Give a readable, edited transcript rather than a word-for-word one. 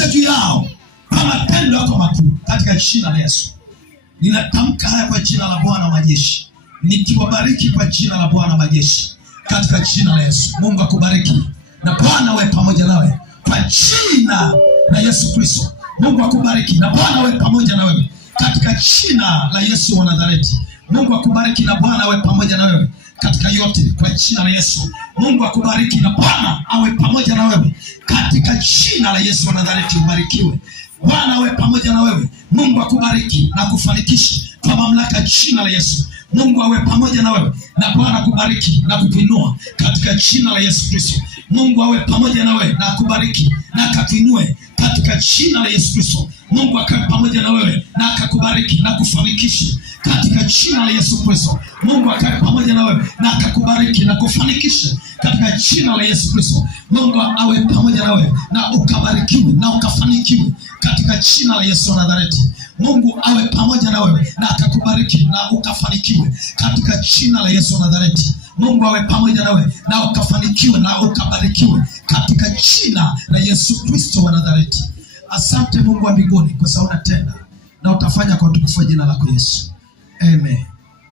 Ukapandisha juu yao kwa matendo yako makuu katika jina la Yesu. Ninatamka haya kwa jina la Bwana wa majeshi, nikiwabariki kwa jina la Bwana wa majeshi katika jina la Yesu. Mungu akubariki na Bwana awe pamoja nawe kwa jina la Yesu Kristo. Mungu akubariki na Bwana awe pamoja na wewe katika jina la Yesu wa Nazareti. Mungu akubariki na Bwana awe pamoja na wewe katika yote kwa jina la Yesu. Mungu akubariki na Bwana awe pamoja na wewe katika jina la Yesu wa Nazareti. Ubarikiwe. Bwana awe pamoja na wewe. Mungu akubariki na kufanikisha kwa mamlaka jina la Yesu. Mungu awe pamoja na wewe na Bwana akubariki na kukuinua katika jina la Yesu Kristo. Mungu awe pamoja na wewe na akubariki na akakuinue katika jina la Yesu Kristo. Mungu akawe pamoja na wewe na akakubariki na kufanikisha katika jina la Yesu Kristo. Mungu akawe pamoja na wewe na akakubariki na kufanikisha katika jina la Yesu Kristo. Mungu awe pamoja na wewe na ukabarikiwe na ukafanikiwe katika jina la Yesu wa Nazareti. Mungu awe pamoja na wewe na akakubariki na ukafanikiwe katika jina la Yesu wa Nazareti. Mungu awe pamoja na wewe na ukafanikiwe na ukabarikiwe katika jina la Yesu Kristo wa Nazareti. Asante Mungu wa mbinguni kwa sababu unatenda na utafanya kwa utukufu wa jina lako Yesu. Amen.